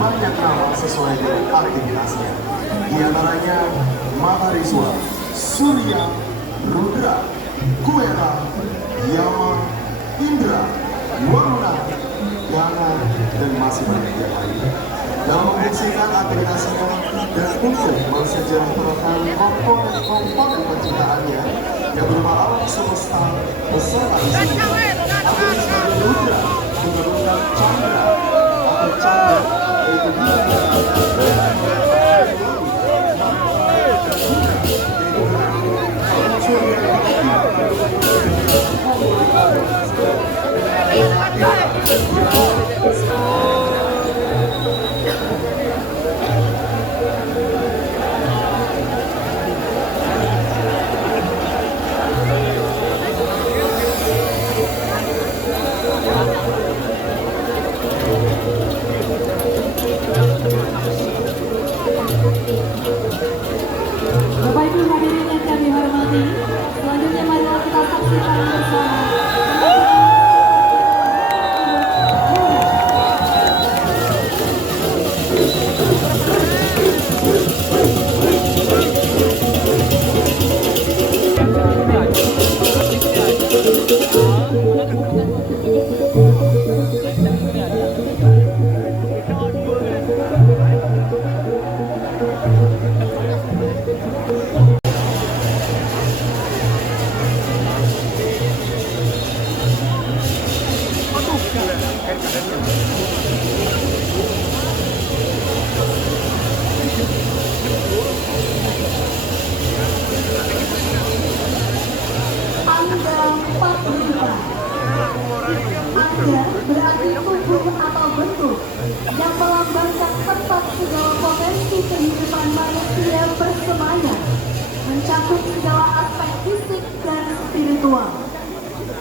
banyak nama sesuai dengan aktivitasnya. Di antaranya Mahasiswa, Surya, Rudra, Kuera, Yama, Indra, Waruna, Yana, dan masih banyak yang lain. Dalam menyaksikan aktivitasnya dan untuk mensejahterakan komponen penciptaannya yang berupa alam semesta beserta isinya, aktivitas Rudra menggunakan Chandra atau Chandra yaitu Bapak Ibu hadirin yang kami hormati, selanjutnya marilah kita saksikan bersama. Anda berarti tubuh atau bentuk yang melambangkan tempat segala potensi kehidupan manusia bersemayam, mencakup segala aspek fisik dan spiritual.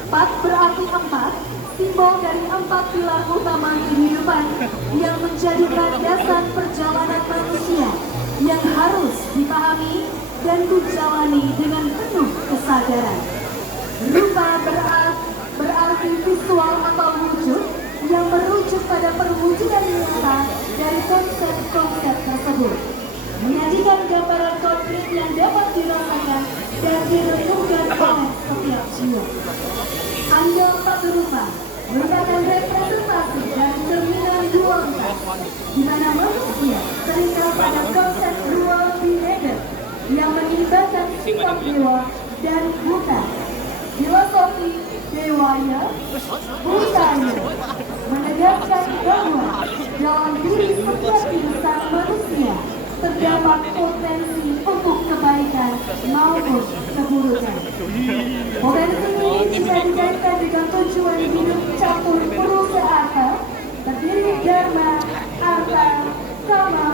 Pat berarti empat, simbol dari empat pilar utama kehidupan yang menjadi landasan perjalanan manusia yang harus dipahami dan dijalani dengan penuh kesadaran. Rupa berarti visual atau wujud yang merujuk pada perwujudan nyata dari konsep-konsep tersebut, menyajikan gambaran konkret yang dapat dirasakan dan direnungkan oleh setiap jiwa. Anggel empat rupa merupakan representasi dan cerminan dualitas, di mana manusia terikat pada konsep dual bineka yang mengibarkan sifat dewa dan buta. Filosofi dewanya, butanya, menegaskan bahwa dalam diri terdapat potensi untuk kebaikan maupun keburukan. Potensi ini bisa dikaitkan dengan tujuan hidup catur Purusarta, terdiri Dharma, Arta, Kama,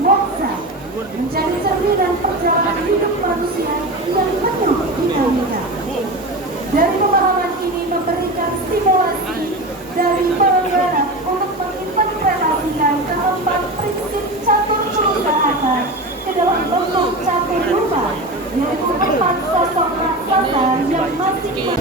Moksha, menjadi cerminan perjalanan hidup manusia yang penuh dinamika. Dari pemahaman ini memberikan stimulasi dari penyelenggara untuk menginterpretasikan keempat prinsip catur Purusarta ke dalam bentuk catur rupa, yaitu 4 sosok raksasa yang masih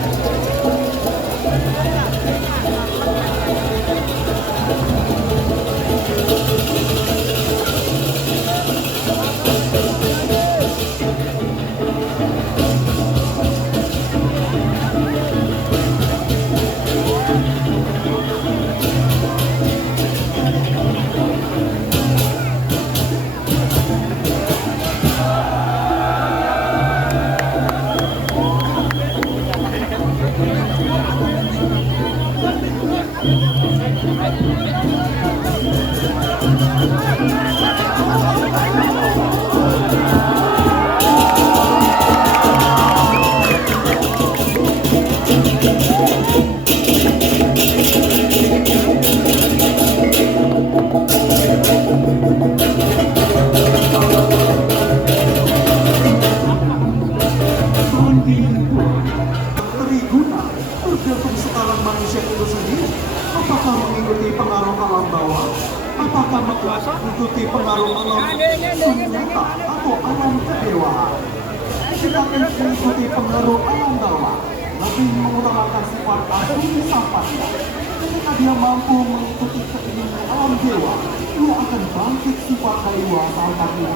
Triguna tergantung sekarang manusia itu sendiri. Apakah mengikuti pengaruh alam bawah? Apakah mengikuti pengaruh alam semesta atau alam kedewaan? Kita mengikuti pengaruh alam bawah, lebih mengutamakan sifat asli sampahnya. Ketika dia mampu mengikuti keinginan alam dewa, dia akan bangkit sifat dewa sampahnya.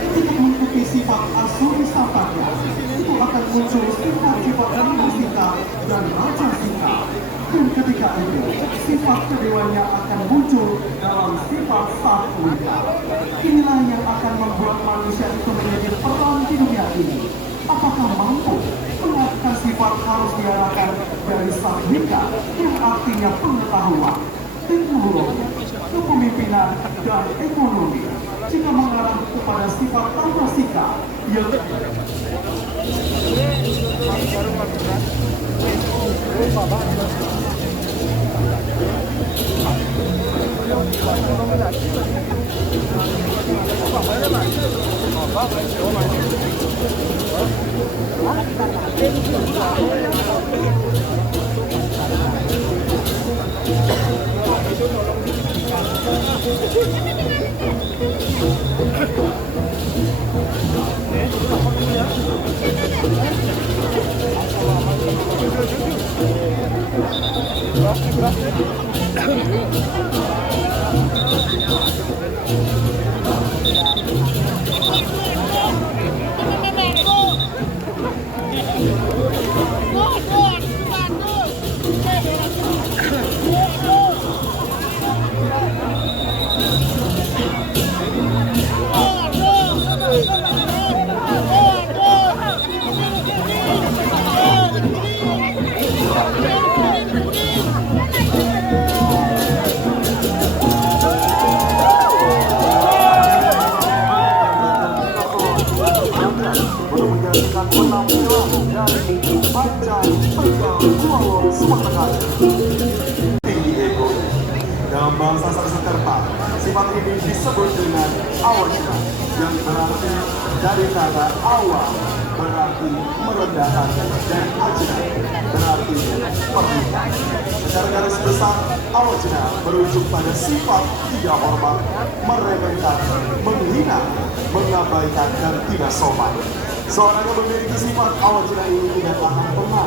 Ketika mengikuti sifat asli sampahnya, itu akan muncul sifat-sifat Sika dan Raja Sika. Dan ketika itu, sifat kedewanya akan muncul dalam sifat Satwika. Inilah yang akan membuat manusia itu menjadi peran di dunia ini. Apakah mampu melakukan sifat harus diarahkan dari Satwika yang artinya pengetahuan, teknologi, kepemimpinan, dan ekonomi, jika mengarah kepada sifat Tamrasika yang tinggi ego. Dalam bahasa Sanskerta, sifat ini disebut dengan awajna, yang berarti dari kata awa berarti merendahkan dan ajna berarti pernikahan. Secara garis besar, awajna merujuk pada sifat tidak hormat, meremehkan, menghina, mengabaikan, dan tidak sopan. Seorang yang memiliki sifat awajna ini tidak akan pernah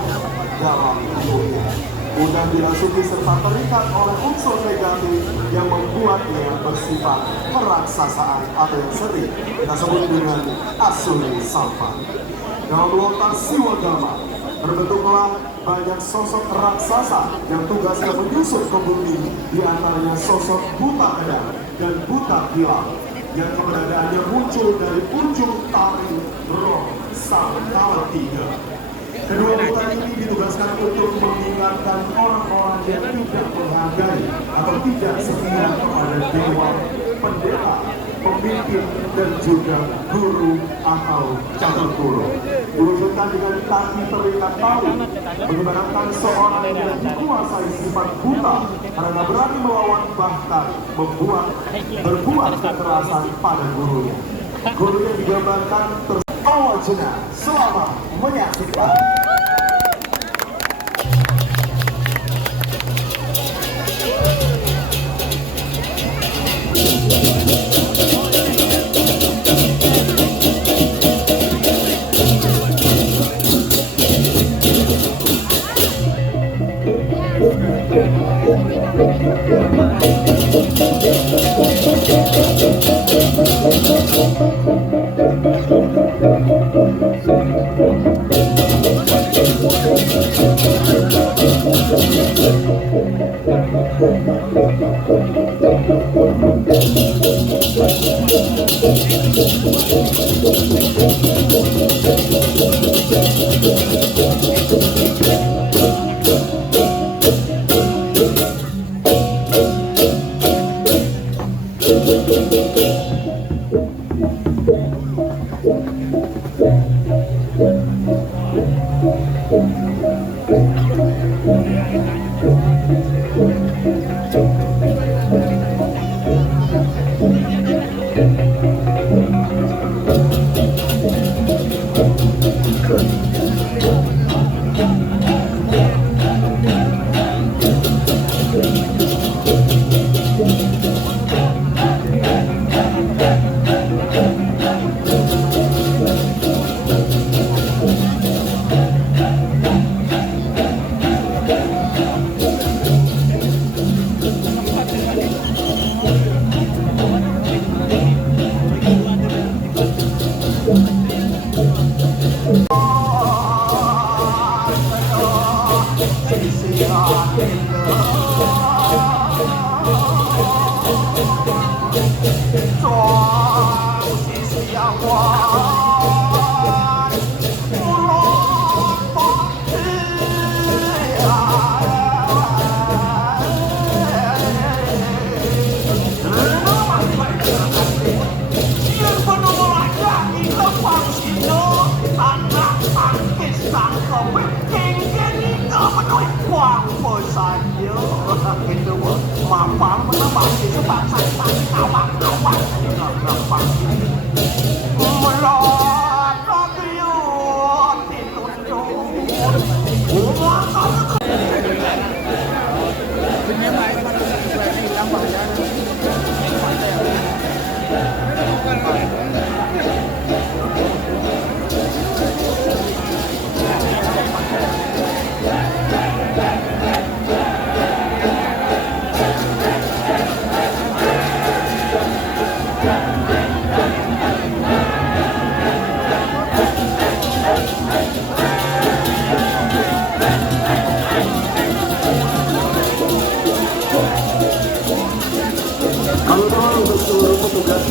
dalam hidupnya, mudah dirasuki serta terikat oleh unsur negatif yang membuatnya bersifat peraksasaan atau yang sering kita sebut dengan asuri sampan. Dalam lontar Siwagama terbentuklah banyak sosok raksasa yang tugasnya menyusup ke bumi, di antaranya sosok buta kedang dan buta hilang yang keberadaannya muncul dari ujung tali roh sang Kalatiga. Kedua buta ini ditugaskan untuk mengingatkan orang-orang yang tidak menghargai atau tidak setia kepada dewa, pendeta, pemimpin dan juga guru atau calon guru. Diwujudkan dengan kaki terikat tali, mengibaratkan seorang yang dikuasai sifat buta karena berani melawan bahkan berbuat kekerasan pada gurunya. Guru yang digambarkan awal jena. Selamat menyaksikan.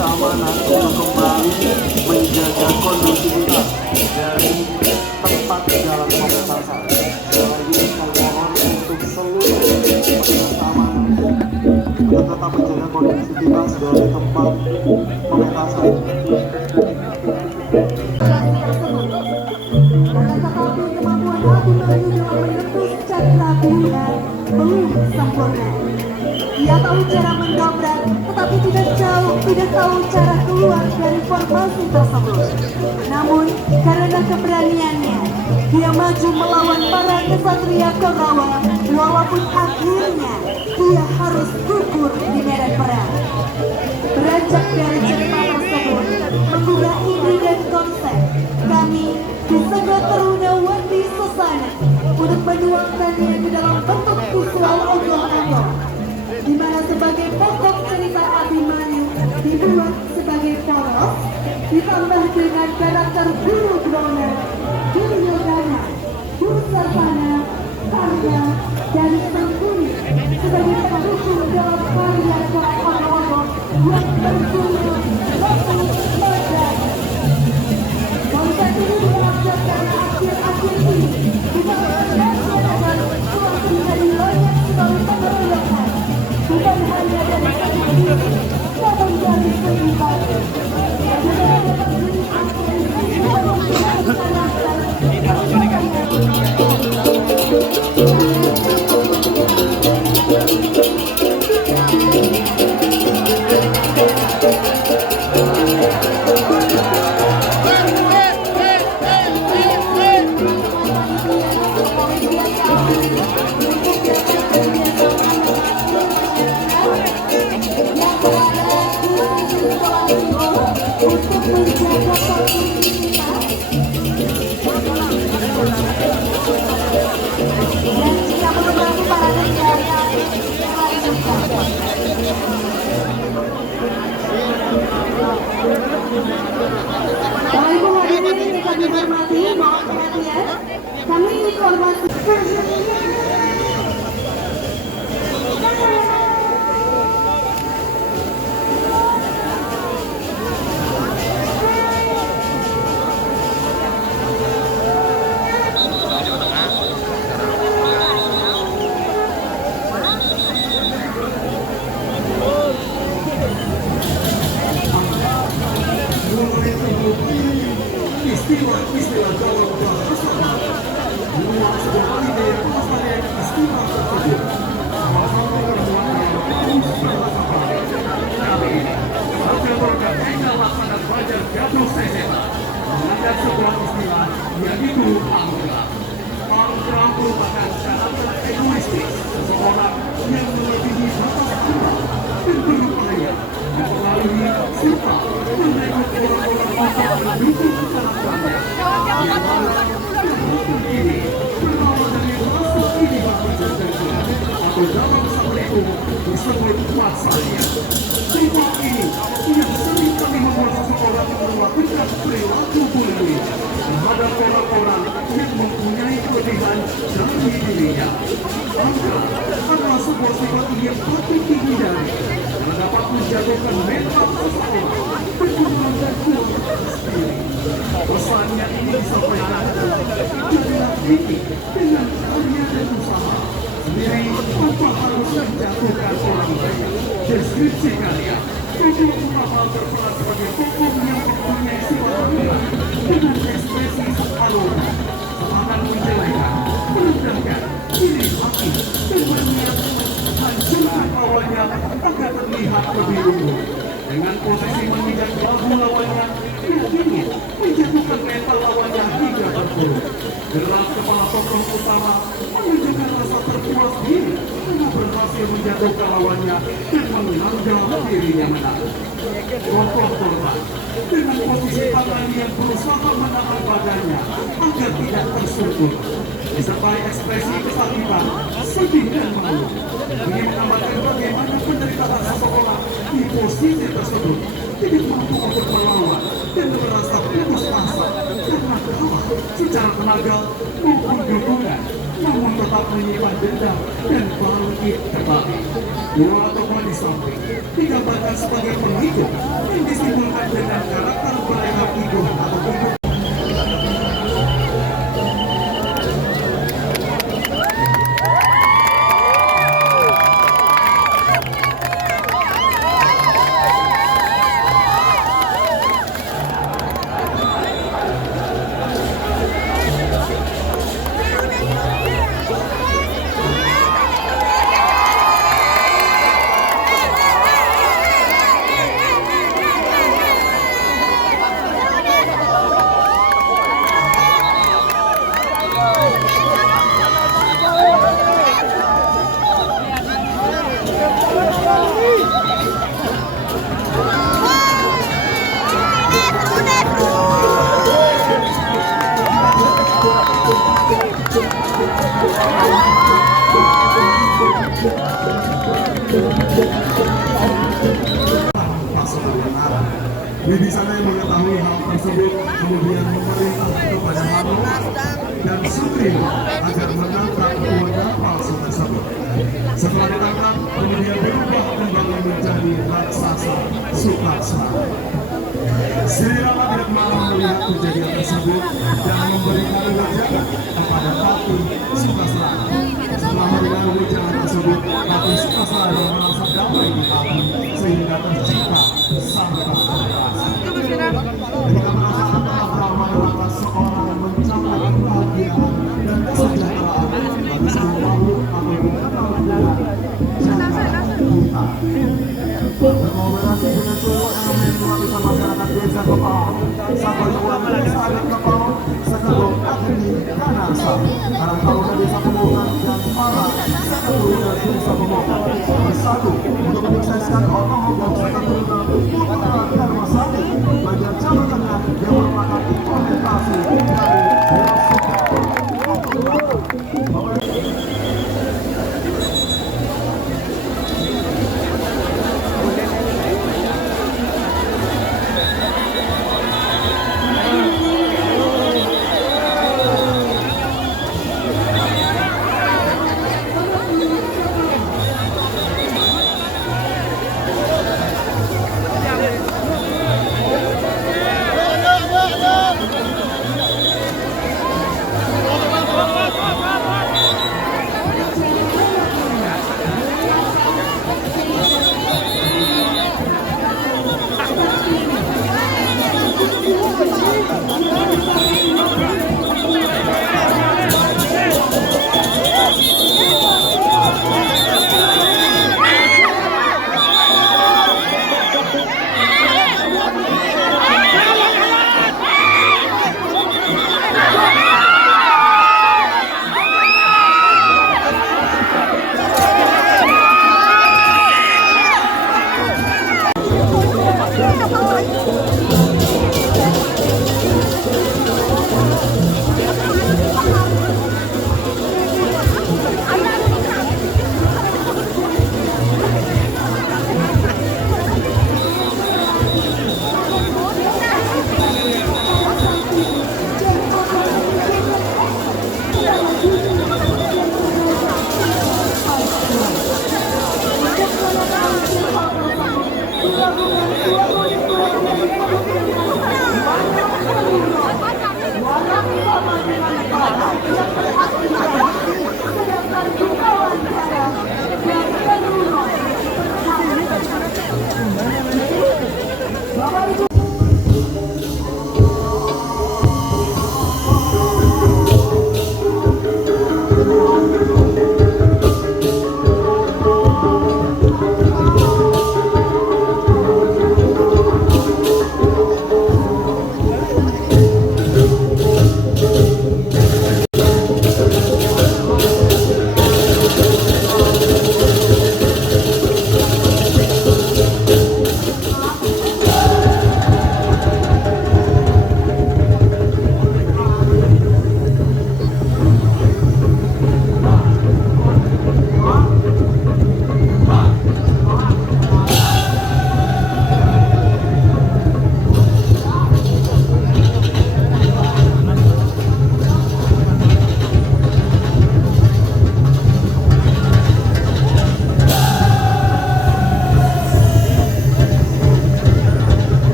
keamanan untuk kembali menjaga kondusivitas dari tempat jalan pementasan. Sekali memohon untuk seluruh keamanan untuk tetap menjaga kondusivitas dari tempat pementasan. Tetapi kemampuan Abimanyu dalam menembus cakra pilihan belum sempurna. Ia tahu cara mendobrak, tetapi tidak tahu cara keluar dari formasi tersebut. Namun, karena keberaniannya, dia maju melawan para kesatria Korawa, walaupun akhirnya dia harus gugur di medan perang. Beranjak dari cerita tersebut, menggugah ide dan konsep, kami disegel Teruna Wandi Sesana untuk menuangkannya ke dalam bentuk visual ogoh-ogoh, di mana sebagai pokok cerita Abimanyu dibuat sebagai poros, ditambah dengan karakter Guru Drona, Duryodhana, Dursarvana, Karna, dan Sangkuni sebagai pendukung dalam karya ogoh-ogoh yang berjudul Batu Badan. Konsep ini dilaksanakan akhir-akhir ini dikarenakan telah terjadi banyak sekali pengeroyokan, bukan hanya dari satu sisi, Bapak Ibu hadirin yang kami hormati, mohon perhatian. Kami ingin informasi. Istilah-istilah dalam bahasa luar sebuah ide pelestarian istilah tersebut. Kali ini, Raja Program Eka Laksana Fajar Gaduh Seseta mengangkat sebuah istilah yaitu anggra. Anggra merupakan karakter egoistik seseorang yang melebihi batas akal dan berupaya mempengaruhi serta merekrut orang-orang untuk mendukung karakternya. Ini berawal dari rasa iri tertentu atau dalam Assalamualaikum disebut watsanya. Sifat ini yang sering kali membuat seseorang melakukan perilaku bullying terhadap orang-orang yang mempunyai kelebihan dari dirinya. Angka adalah sebuah sifat yang patut dihindari karena dapat menjatuhkan mental seseorang dan kuat sendiri. Pesannya ini disampaikan jadilah kritik dengan karya dan usaha sendiri tanpa harus menjatuhkan orang lain. Deskripsi karya tokoh utama berperan sebagai tokoh yang mempunyai sifat rendah dengan ekspresi alur, semangat menjelekan, merendahkan, iri hati, dan berniat menghancurkan lawannya agar terlihat lebih unggul. Dengan posisi menginjak bahu lawannya, dia ingin menjatuhkan mental lawannya hingga terpuruk. Gerak kepala tokoh utama menunjukkan rasa terpuas diri karena berhasil menjatuhkan lawannya dan menganggap dirinya menang. Tokoh korban dengan posisi tangan yang berusaha menahan badannya agar tidak tersungkur, disertai ekspresi kesakitan, sedih dan malu. Ini menggambarkan bagaimana penderitaan seseorang di posisi tersebut tidak mampu untuk melawan dan merasa putus asa karena kalah secara tenaga maupun dukungan, namun tetap menyimpan dendam dan bangkit kembali. Dua tokoh di samping digambarkan sebagai pengikut yang disimpulkan dengan karakter mereka hidup atau hidup. Di sana yang mengetahui hal tersebut kemudian memerintah kepada Harun dan Sutri agar menangkap dua palsu tersebut. Setelah ditangkap, kemudian berubah kembali menjadi raksasa Sukasra. Sri Rama tidak mau melihat kejadian tersebut dan memberikan wejangan kepada Pati Sukasra. Selama dilalui jalan tersebut, hati suasana merasa damai di hati, sehingga tercipta sangka terasa. Ketika perasaan telah beramai, maka seorang mencapai kebahagiaan dan kesejahteraan bagi semua makhluk atau mengenal Tuhan. Jangan kita berkolaborasi dengan seluruh elemen lapisan masyarakat desa Kepaon, Satuan Desa Adat Kepaon, Sekadong Akini Kanasa, Karang Taruna Desa Pemogan dan para Sekadurungan Desa Pemogan bersatu untuk menyukseskan otohogok Sekadurungan Putra Dharmasari bagian Jawa Tengah yang merupakan implementasi dari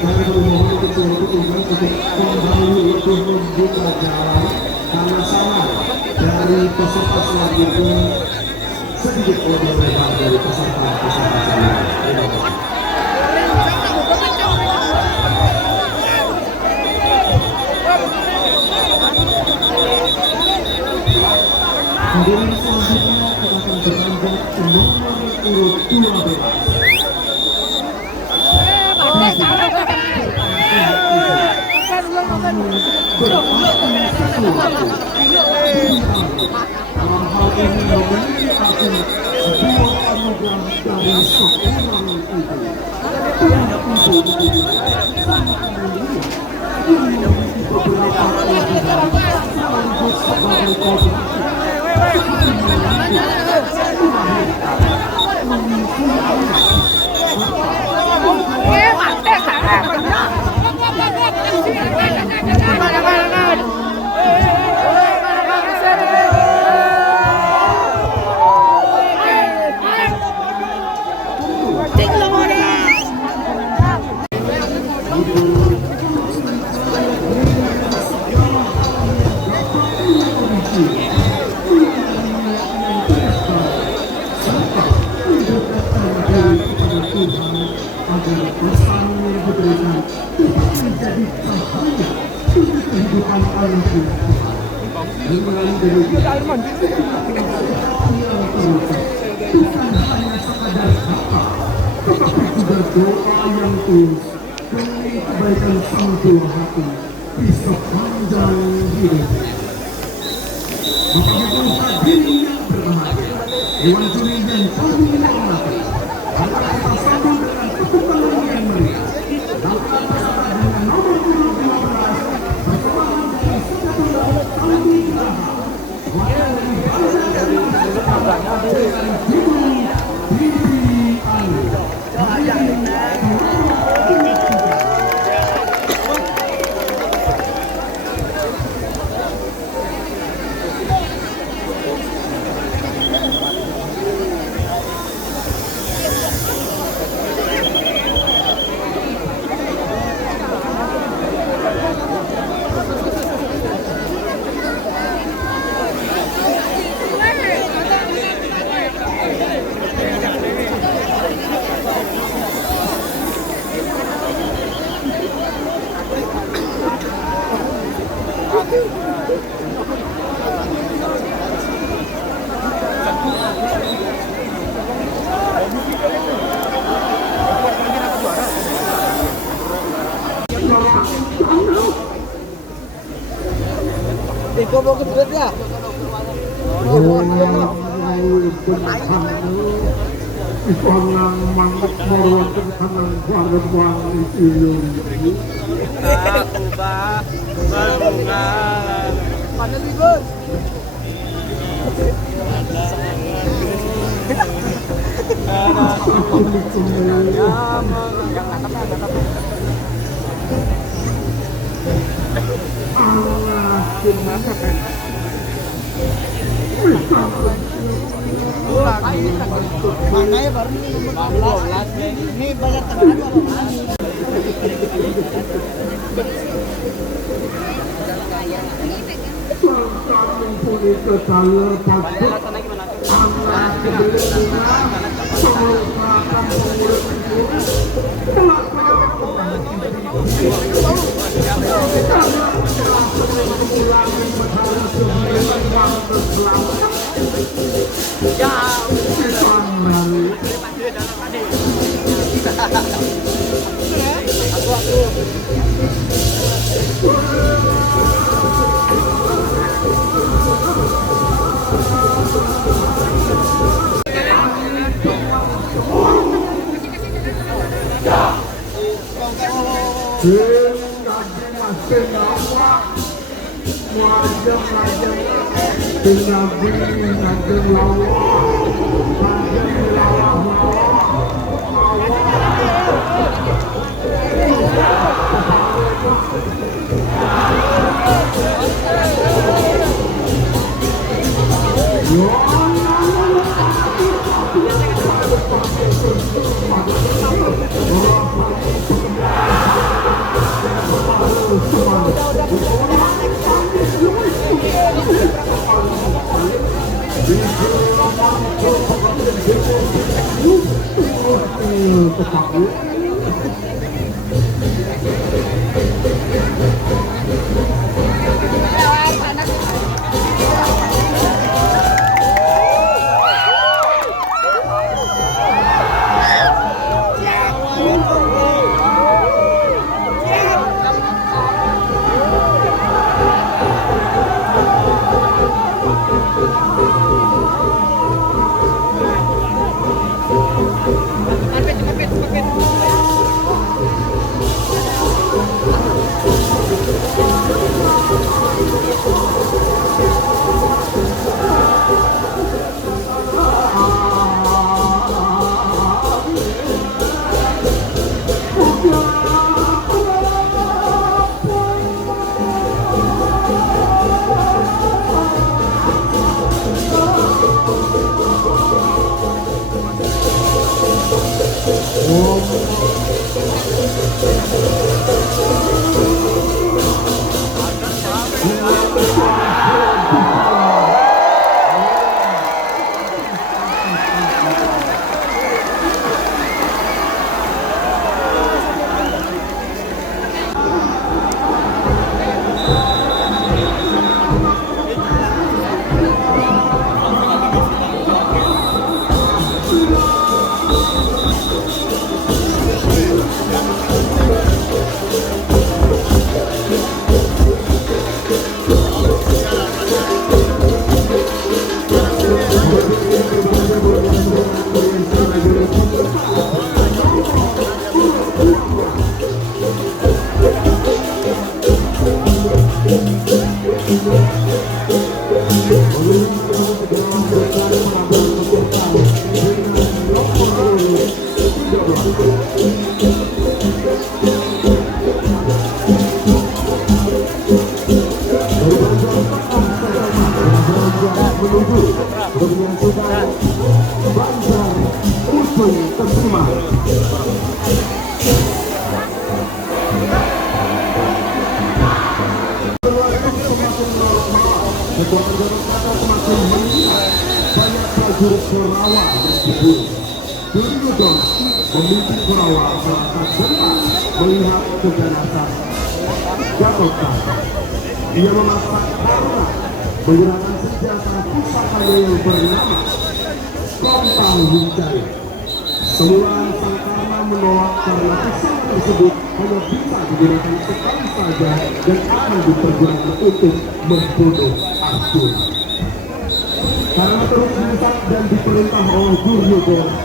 kami bermohon untuk seluruh petugas untuk kembali untuk membuka jalan karena sama dari peserta selanjutnya sedikit lebih lebar dari peserta-peserta sebelumnya. Hadirin selanjutnya kita akan beranjak ke nomor urut 12. Dalam hal ini memiliki arti sebuah anugerah dari seorang ibu. Beberapa kelebihan sekaligus sebagai kompetisi. Agar pesan yang diberikan dapat menjadi cahaya untuk kehidupan alam kita. Dengan demikian, bukan hanya sekadar kata, tetapi juga doa yang tulus demi kebaikan sang buah hati di sepanjang hidup. Bapak Ibu hadirin yang berbahagia, Dewan Juri dan kami hormati, akan kita sambut dengan tepuk tangan yang meriah. Daftar peserta dengan nomor urut 12 bersama dengan Sekretariat Kami Geraha. Wakil dari Bangsa dan Bangsa dengan judul Mimpi Anu. Hadirin Iko mau ke berat ya? Ipanang mangut moro tenang warung itu. Aku bah, bunga. Panen ribut. Makanya baru ini ini bayar tengah 12. tetapi prajurit Korawa tersebut Duryodhana memimpin Korawa merasa senang melihat keganasan Gatotkaca. Ia memaksa Karna menggunakan senjata pusakanya yang bernama Kontang Hingcaya. Semula sang Karna menolak karena pisau tersebut hanya bisa digunakan sekali saja dan akan dipergunakan untuk membunuh Arjuna. Karena terus mendesak dan diperintah oleh Duryodhana,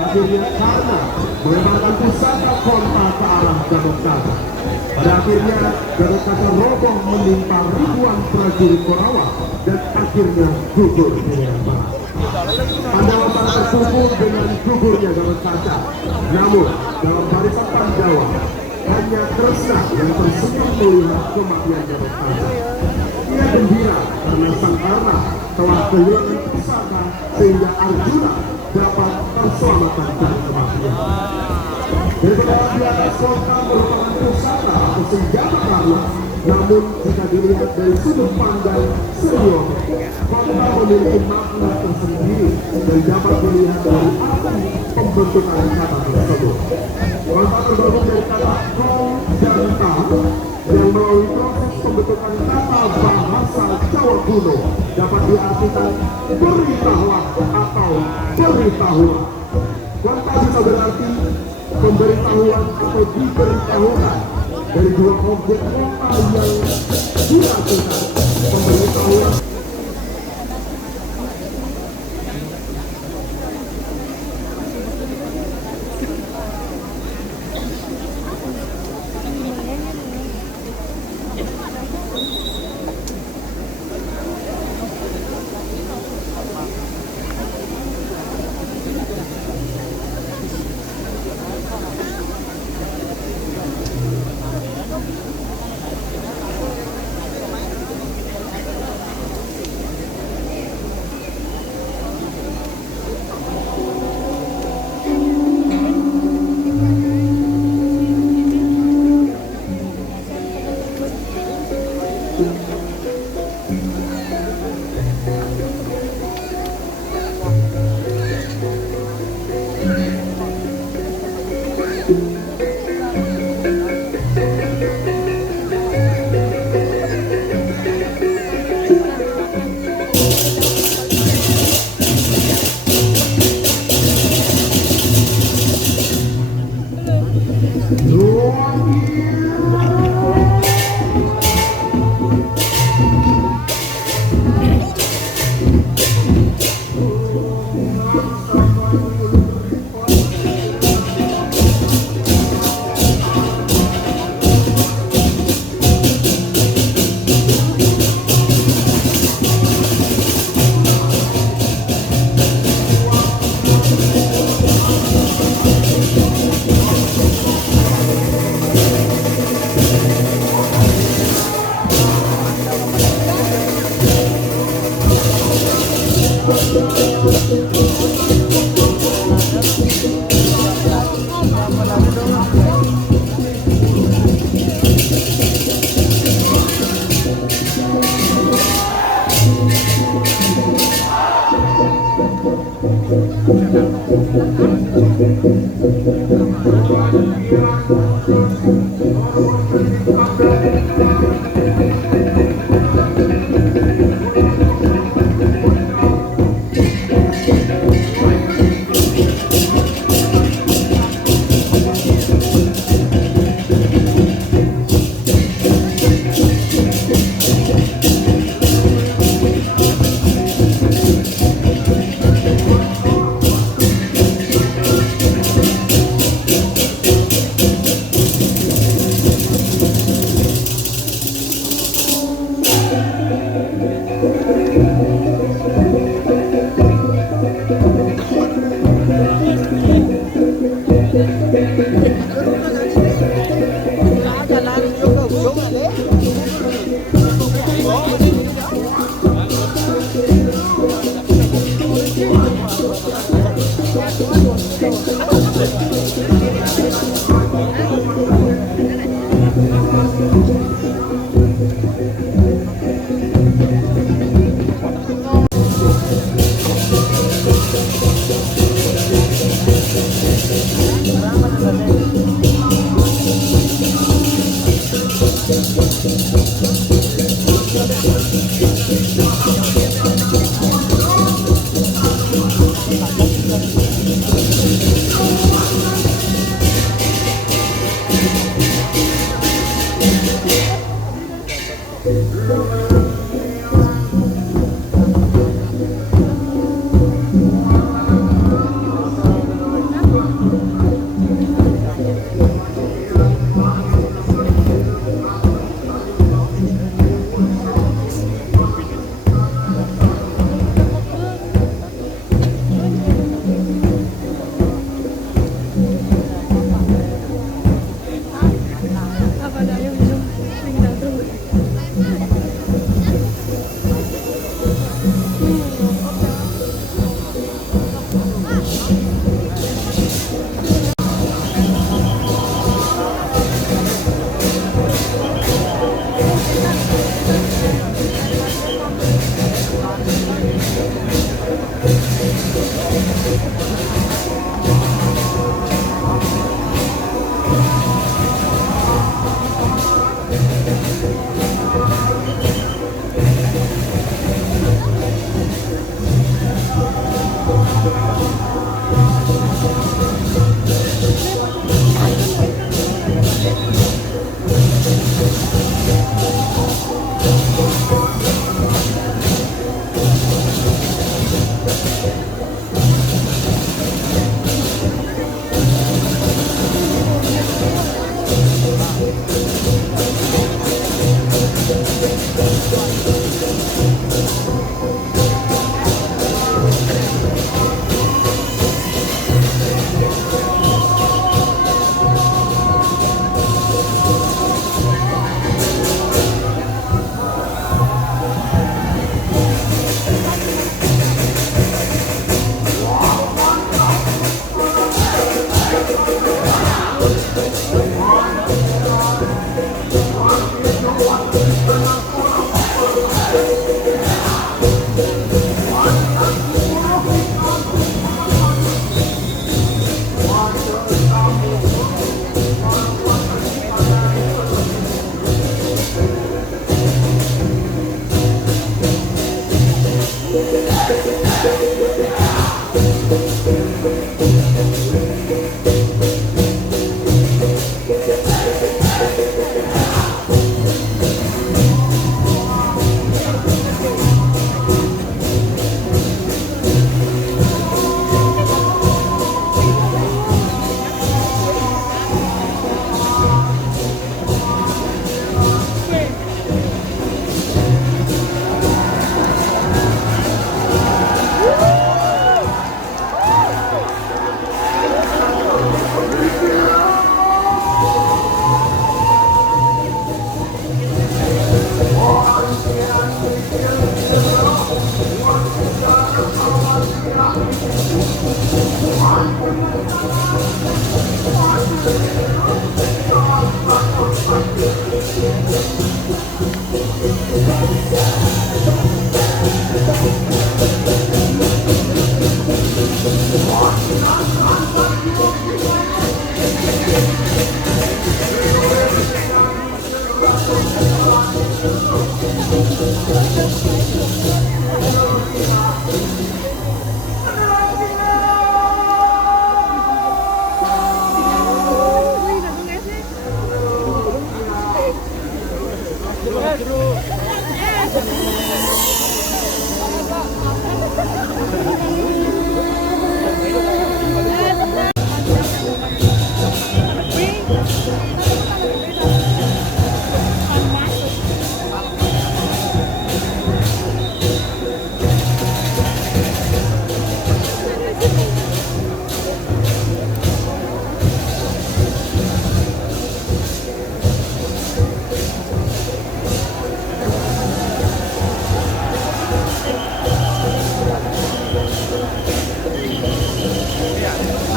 akhirnya Karna melemparkan pusaka Konta ke arah Gatotkaca. Pada akhirnya Gatotkaca roboh menimpa ribuan prajurit Korawa dan akhirnya gugur dilempar. Pandawata terkubur dengan gugurnya Gatotkaca. Namun dalam barisan Pandawa hanya Kresna yang tersenyum melihat kematian Gatotkaca. Ia gembira karena sang Karna telah kehilangan pusaka sehingga Arjuna dapat terselamatkan dari kematian. Berkata di atas kota merupakan pusaka atau senjata Karna, namun jika dilihat dari sudut pandang Suryo, kota memiliki makna tersendiri dan dapat dilihat dari arti pembentukan kata tersebut. Kota terbentuk dari kata kong dan ta yang melalui proses pembentukan kata bahasa Jawa kuno dapat diartikan beritahuan atau beritahuan. Kota bisa berarti pemberitahuan atau diberitahukan dari dua objek kota yang dilakukan pemberitahuan.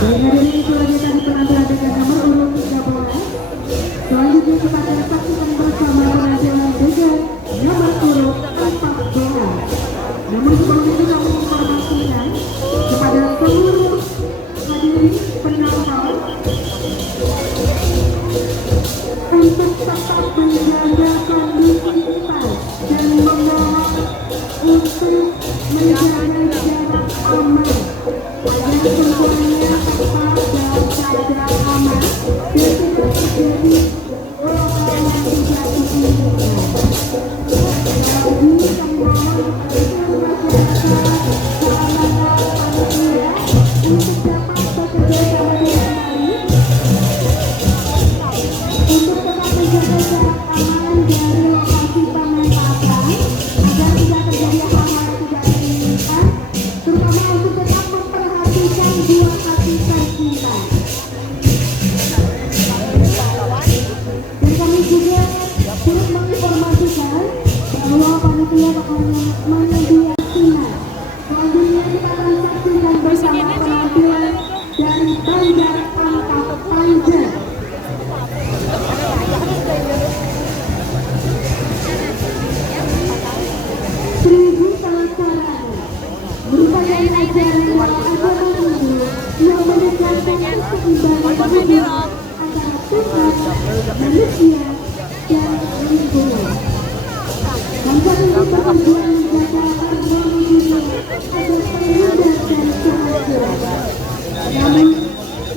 Hadirin itu lagi tadi penampilan dengan nomor urut 13. Selanjutnya kita akan saksikan bersama penampilan dengan nomor urut 14. Namun sebelum itu kami menginformasikan kepada seluruh hadirin penonton untuk tetap menjaga kondisi kita dan memohon untuk menjaga jarak aman agar semuanya tetap dalam keadaan aman dan tidak terjadi hal yang tidak diinginkan. Lagi kami mohon untuk masyarakat keamanan panitia untuk dapat bekerja sama dengan baik untuk tetap menjaga jarak aman dari lokasi pementasan agar tidak terjadi hal-hal yang tidak diinginkan, terutama untuk tetap memperhatikan buah hati tercinta. Dan kami juga turut menginformasikan bahwa panitia bakal menyediakan. Selanjutnya kita akan saksikan bersama penampilan dari Bandar Angkat Panjang. Seribu Salasarana merupakan ajaran agama Hindu yang menekankan keseimbangan hidup antara Tuhan, manusia, dan lingkungan. Bangsa ini bertujuan menjaga harmoni dunia agar terhindar dari kehancuran. Namun,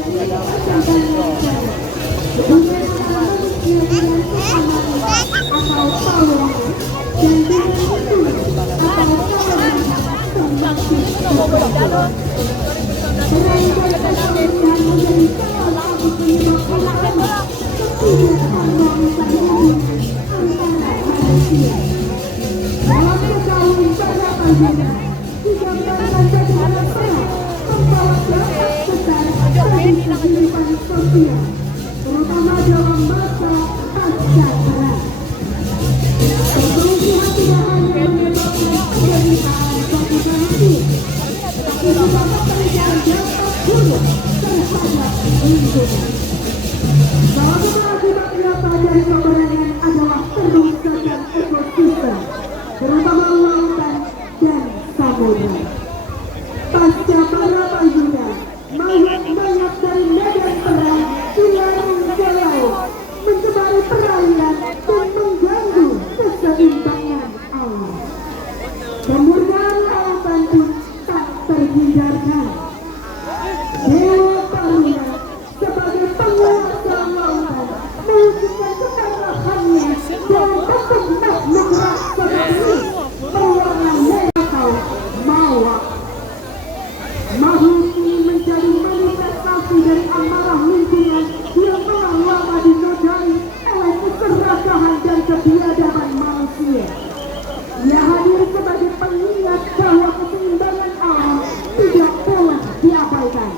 dari perkembangan dunia manusia dengan keamanan atau power dan dengan itu atau power semakin berkembang. Berangkat perkembangan menjadi salah satu penyebab utama ketidakharmonisan hidup antara manusia. Dalam kekauan para pengguna, digambarkan secara terang membawa dampak besar bagi kehidupan sosial, terutama dalam masa pasca perang. Perselisihan tidak hanya menyebabkan penderitaan bagi manusia, tetapi juga memberikan dampak buruk terhadap lingkungan. Salah satu akibat nyata dari peperangan adalah kerusakan ekosistem, terutama lautan dan samudra. Pasca para pengguna, mayat-mayat dari medan perang dilarung ke laut, mencemari perairan dan mengganggu keseimbangan alam. Pemurnian alam edarkan. Dewa Taruna sebagai penguasa lautan menunjukkan kekerasannya dan bentuk makhluk raksasa ini berwarna merah atau mawar. Makhluk ini menjadi manifestasi dari amarah lingkungan yang telah lama dinodai oleh keserakahan dan kebiadaban manusia. Ia hadir sebagai pengingat bahwa keseimbangan alam tidak boleh diabaikan.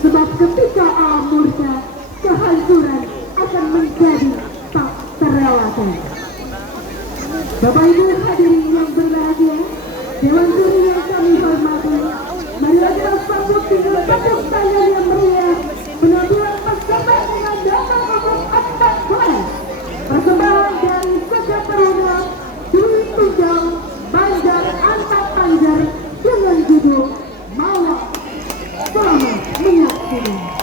Sebab ketika alam murka, kehancuran akan menjadi tak terelakkan. Bapak Ibu hadirin yang berbahagia, Dewan Juri yang kami hormati, marilah kita sambut dengan tepuk tangan yang meriah penampilan peserta dengan data nomor 14. Persembahan dari Seka Taruna Dwi Tunggal Banjar Antak Banjar dengan judul Mawar. Selamat menyaksikan.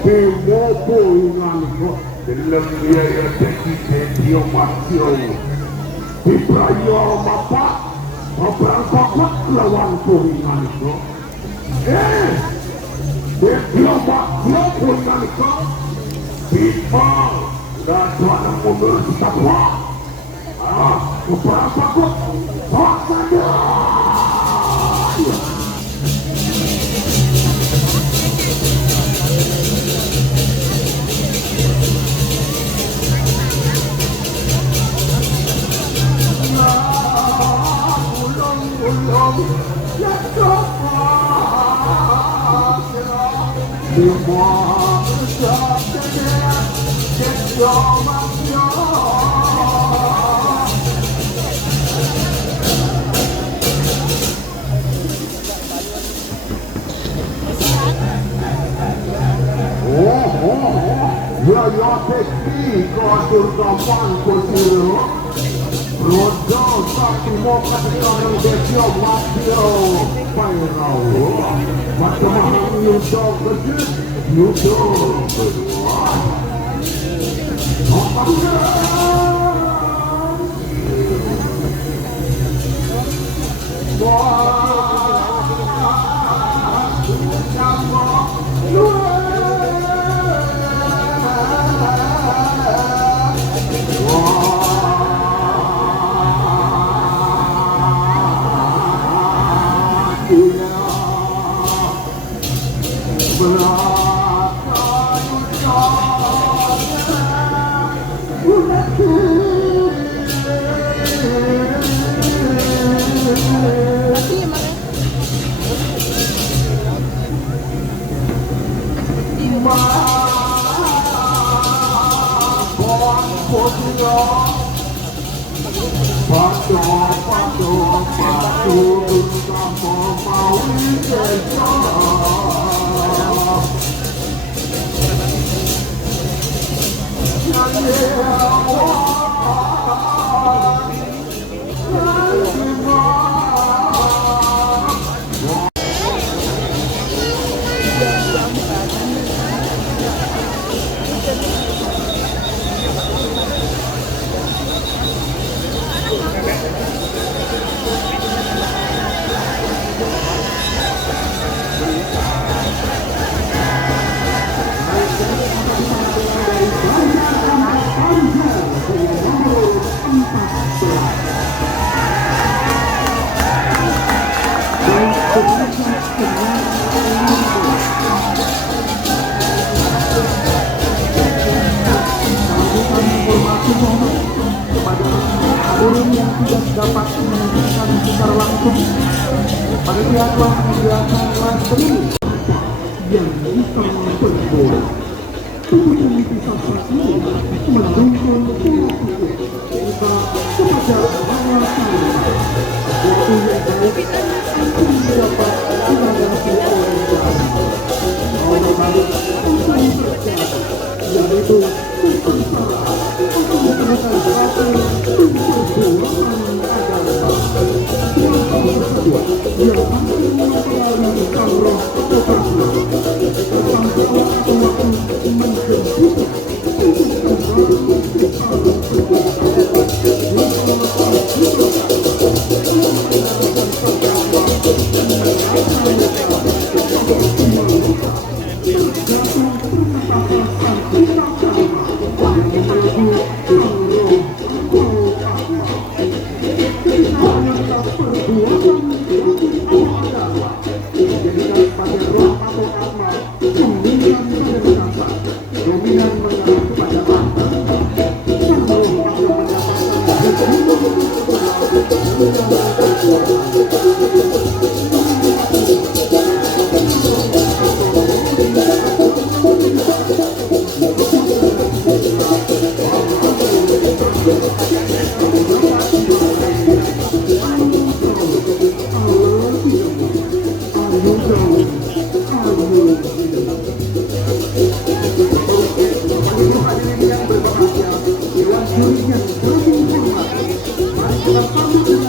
Timopo ingan kok dalam biaya teki masio di prayo bapak bapak lawan ingan kok dia bapak ingan kok pipa dan tuan mobil kita beberapa kok saja. Ya peki kotor kapan kosiro rodo sakit mau katakan desio masio pairau macam yudo berjut yudo berdua apa dapat menunjukkan secara langsung pada pihak menyediakan lastri yang bisa berbola. Kemudian bisa saja mendukung kita kepada awal itu yang baik untuk dapat menghadapi orang balik untuk terjadi yaitu kesengsaraan untuk menemukan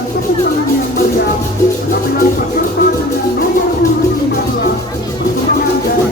satu penampilan peserta dengan nomor 15 persembahan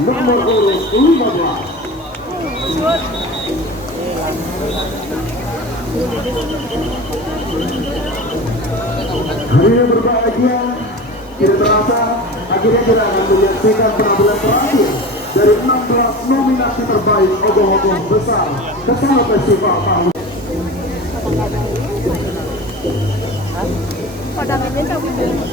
Nomor urut 15. Hari ini berbahagia, tidak terasa akhirnya kita akan menyaksikan penampilan terakhir dari 16 nominasi terbaik ogoh-ogoh besar Kesal Festival tahun. Pada minta video.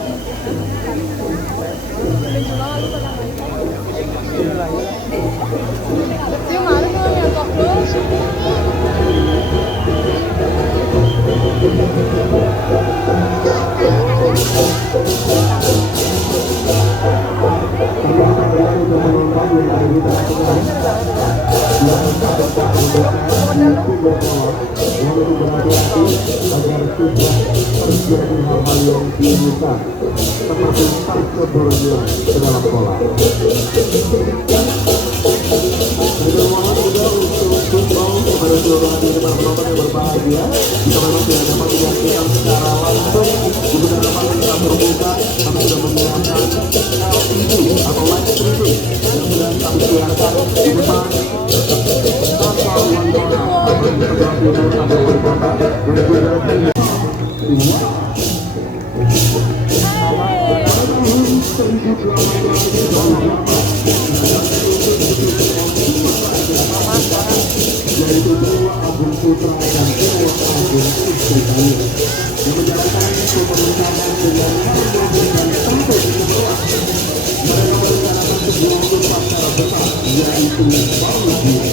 Yung ano na yung cockroach? Seperti terkebernya ke dalam pola. Mohon juga untuk tumbang kepada seluruh hadirin para penonton yang berbahagia. Jika memang tidak dapat menyaksikan secara langsung di beberapa tempat terbuka, kami sudah menyiapkan LTV atau live streaming yang sudah kami siarkan di depan kantor Wandona atau di sebelah timur sampai wali kota dan juga yaitu Dewa Agung Putra dan Dewa Agung Istrinya yang menjalankan pemerintahan dengan memberikan sampai ke bawah. Mereka merencanakan sebuah upacara besar yaitu Baudia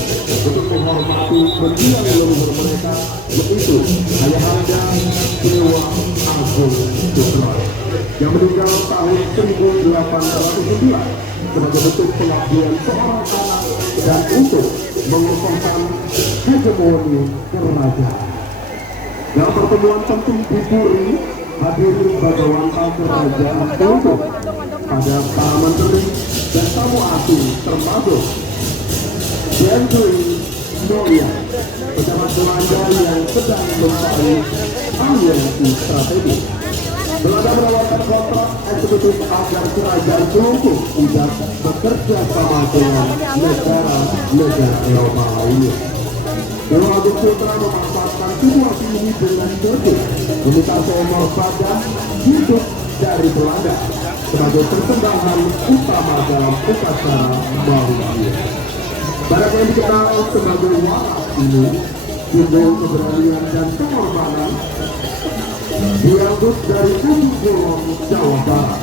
untuk menghormati mendiang leluhur mereka, yaitu Ayahanda Dewa Agung Putra yang meninggal tahun 1809 sebagai bentuk pengabdian seorang anak dan untuk mengosongkan hegemoni kerajaan. Dalam pertemuan penting di Puri, hadir Bagawanta Kerajaan Tiongkok pada para menteri dan tamu asing termasuk Henry Noya, pejabat Belanda yang sedang mencari aliansi strategis. Belanda menawarkan kontrak eksekutif agar kerajaan Tiongkok tidak bekerja sama dengan negara-negara Eropa lainnya. Dewa Agung Putra memanfaatkan situasi ini dengan cerdik, meminta seumur badan hidup dari Belanda sebagai persembahan utama dalam upacara Baudia. Barat yang dikenal sebagai warak ini simbol keberanian dan pengorbanan diangkut dari ujung kulon Jawa Barat.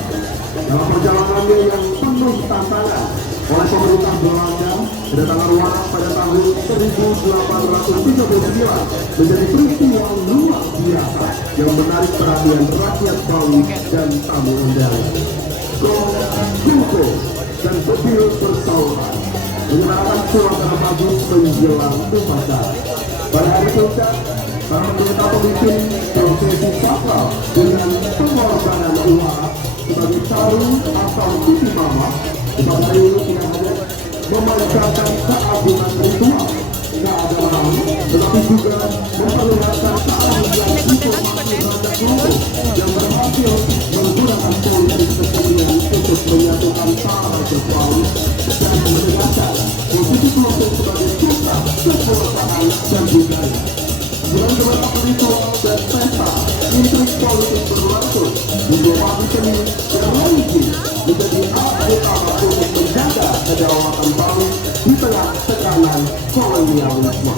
Dalam perjalanannya yang penuh tantangan oleh pemerintah Belanda, kedatangan warak pada tahun 1839 menjadi peristiwa luar biasa yang menarik perhatian rakyat Bali dan tamu undangan. Kumpul dan berdiri bersauran menyemarakan suasana bagus menjelang upacara. Pada hari puncak, para pemerintah pemimpin prosesi sakral dengan pengorbanan warak sebagai taru atau titi mama. Upacara ini tidak hanya memancarkan keagungan ritual keagamaan, tetapi juga memperlihatkan keahlian diplomasi Raja Tiongkok yang berhasil menggunakan politik kekinian untuk menyatukan para Jepang dan menegakkan posisi Tiongkok sebagai pusat kekuasaan dan budaya. Selain beberapa ritual dan pesta, intrik politik berlangsung, diplomasi seni dan religi menjadi hak utama untuk menjaga kedaulatan Bali di tengah tekanan kolonialisme.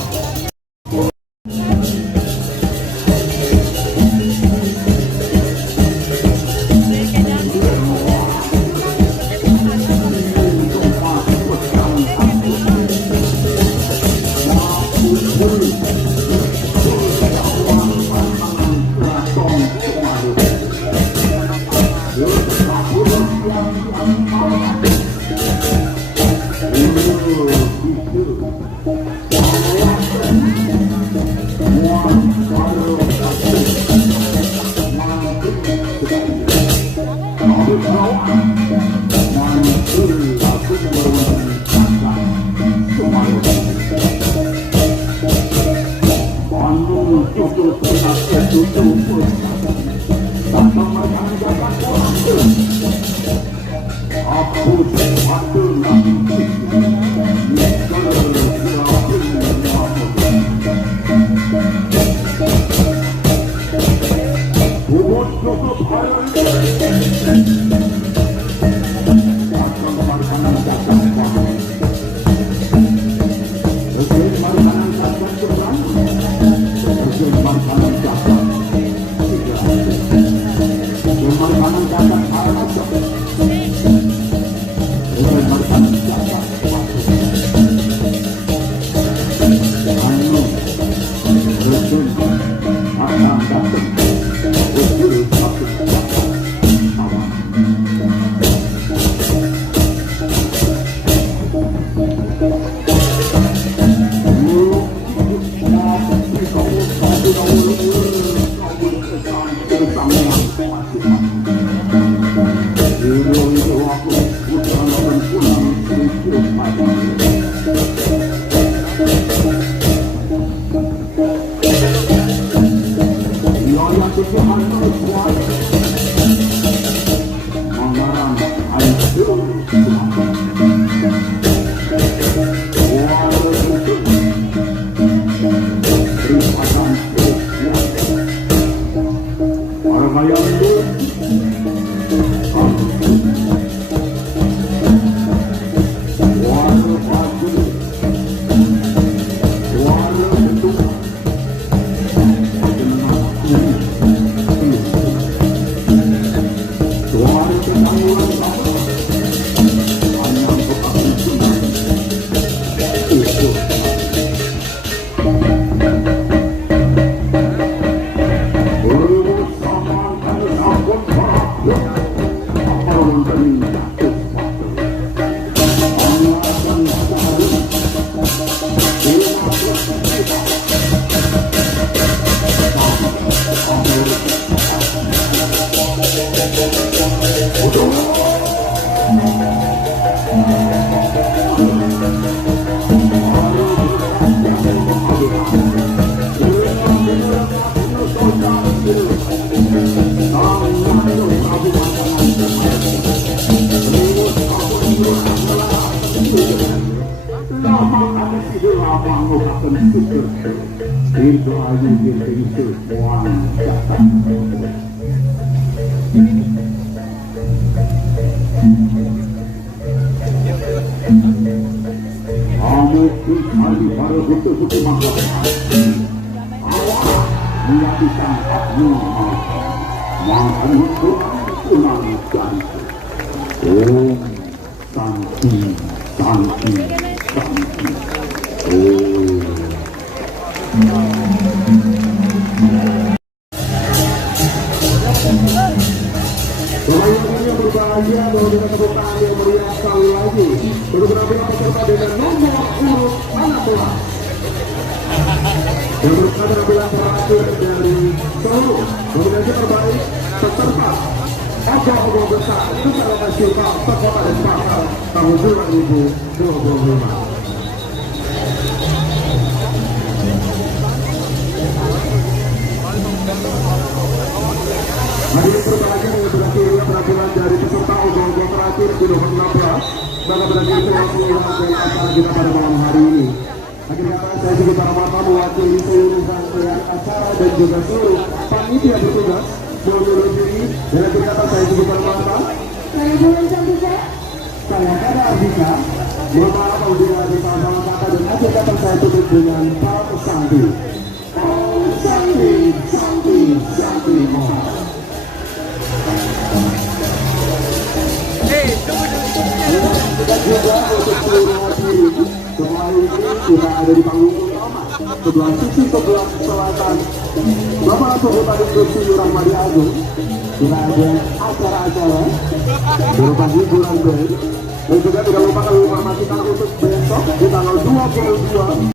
Dan juga tidak lupa kami informasikan untuk besok di tanggal 22